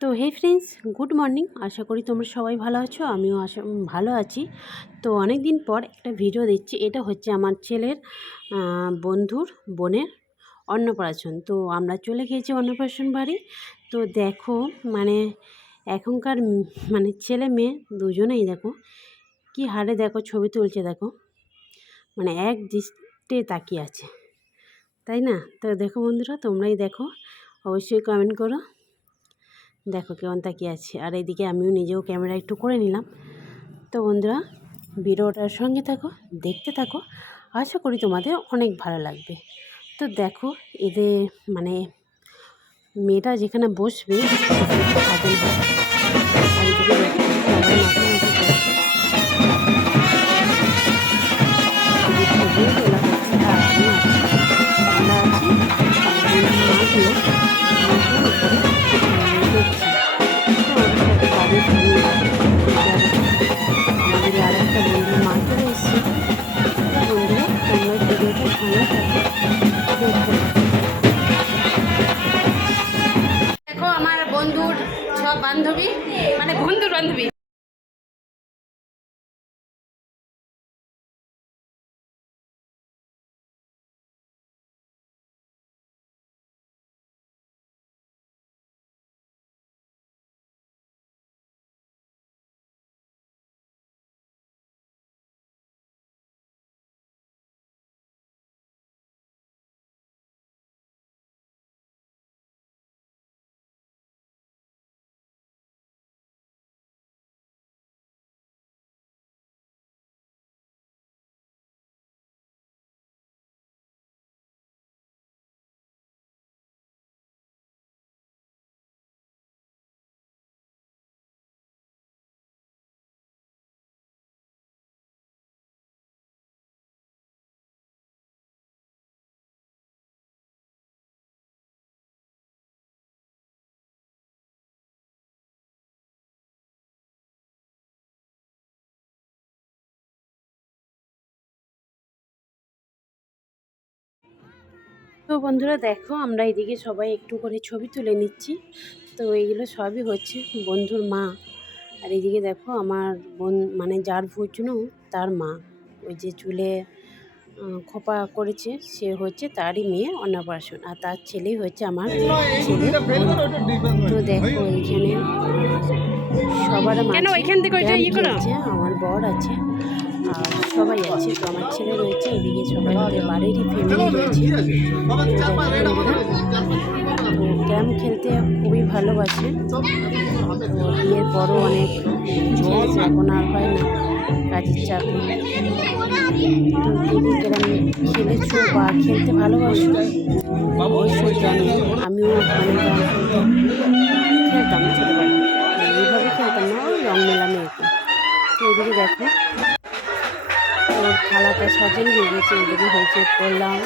তো hey friends good morning আশা করি তোমরা সবাই ভালো আছো, আমিও আশা ভালো আছি। তো অনেক দিন পর একটা ভিডিও দিচ্ছি এটা হচ্ছে আমার ছেলের বন্ধুর বোনের অন্নপ্রাশন। তো, আমরা চলে গিয়েছি অন্নপ্রাশন বাড়ি। তো, দেখো মানে এখনকার মানে ছেলে মেয়ে দুজনেই দেখো, কি হারে দেখো, ছবি তুলছে দেখো। মানে এক দৃষ্টে তাকিয়ে আছে। তাই না? তো, দেখো বন্ধুরা, তোমরাই দেখো, অবশ্যই কমেন্ট করো। দেখো কেমন তাকিয়ে আছে। আর এইদিকে আমিও নিজেও ক্যামেরা একটু করে নিলাম। তো বন্ধুরা, ভিডিওটার সঙ্গে থাকো, দেখতে থাকো। আশা করি তোমাদের অনেক ভালো লাগবে। তো দেখো, এদের মানে মেয়েটা যেখানে বসবে সব বান্ধবী মানে বন্ধুর বান্ধবী। তো বন্ধুরা দেখো আমরা এদিকে সবাই একটু করে ছবি তুলে নিচ্ছি। তো এইগুলো সবই হচ্ছে বন্ধুর মা। আর এদিকে দেখো আমার বোন মানে যার ভোজনো তার মা। ওই যে চুলে খোপা করেছে সে হচ্ছে তারই মেয়ে অন্নপ্রাশন আর তার ছেলেই হচ্ছে আমার ছেলে। তো দেখো এইখানে সবার আমার বর আছে। আর সবাই আছে। তো আমার ছেলে রয়েছে, এদিকে সবাই আমাদের বাড়িরই ফ্যামিলি রয়েছে। তো ক্যাম খেলতে খুবই ভালোবাসে। তো বিয়ের পরও অনেক এখন আর হয় না, কাজের চাপে তো দিদি ক্যারাম খেলেছো বা খেলতে ভালোবাসো। অবশ্যই জানি, আমিও মানে খেলতাম ছোটোবেলায়। এইভাবে খেলতাম না ওই রং এরকম। তো এদিকে দেখো ওর থালাটা সাজানো হয়ে গেছে, এদিকে হয়েছে পোলাও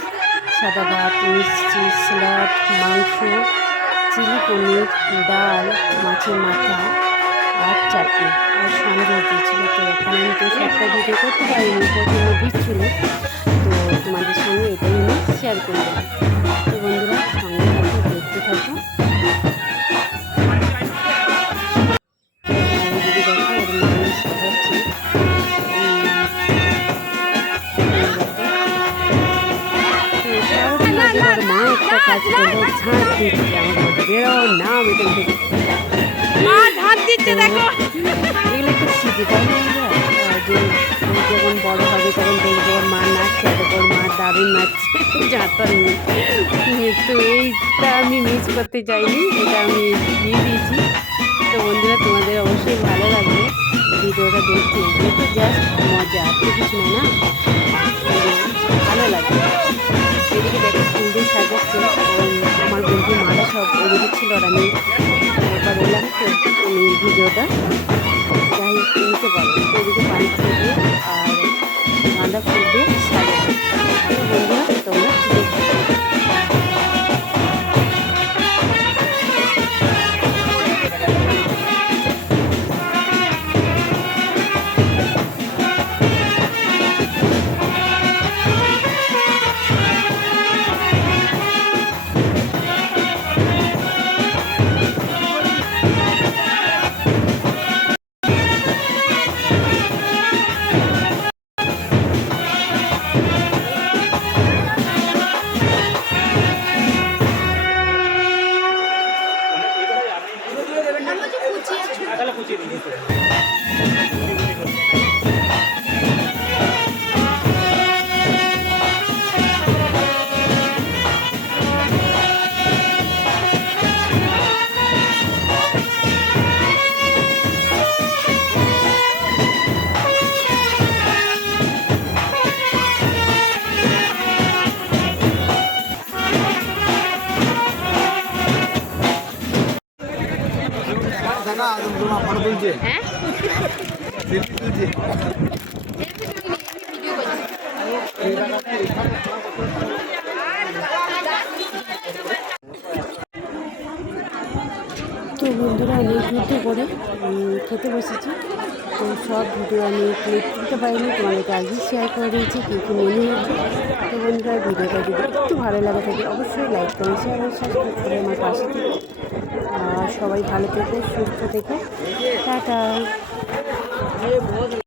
সাদা ভাত, মিষ্টি, স্যালাড, মাংস, চিলি পনির, ডাল, মাছের মাথা আর চাটনি। আর সন্দেহ দিয়েছিল তো ওখানে আমি তো সবটা ভিডিও করতে পারিনি, প্রথমে দিচ্ছিল। ছিল তো তোমাদের সঙ্গে এটাই আমি শেয়ার করলাম। মা যে যখন বড় হবে তখন দেখব মা নাচছে ওর মা দারুণ নাচছে তো এইটা আমি মিস করতে চাইনি এটা আমি দিয়ে দিয়েছি তো বন্ধুরা তোমাদের অবশ্যই ভালো লাগবে ভিডিওটা এগুলো তো জাস্ট মজা তো কিছু না? ভালো লাগে। এদিকে দেখো সুন্দর সাজাচ্ছে আমার বন্ধু মারা সব ওদিকে ছিল আর আমি একবার এলাম ভিডিওটা। হ্যাঁ? বন্ধুরা, অনেক ভিডিও করে খেতে বসেছি। তো সব ভিডিও আমি ক্লিক করতে পারিনি, তোমাদেরকে আজই শেয়ার করে দিয়েছি, কী কী মেনু হচ্ছে তো বন্ধুরা ভিডিওটা যদি একটু ভালো লাগে থাকে অবশ্যই লাইক করুন শেয়ার আর সাবস্ক্রাইব করে আমার পাশে থেকে। আর সবাই ভালো থেকে, সুস্থ থেকে। টাটা।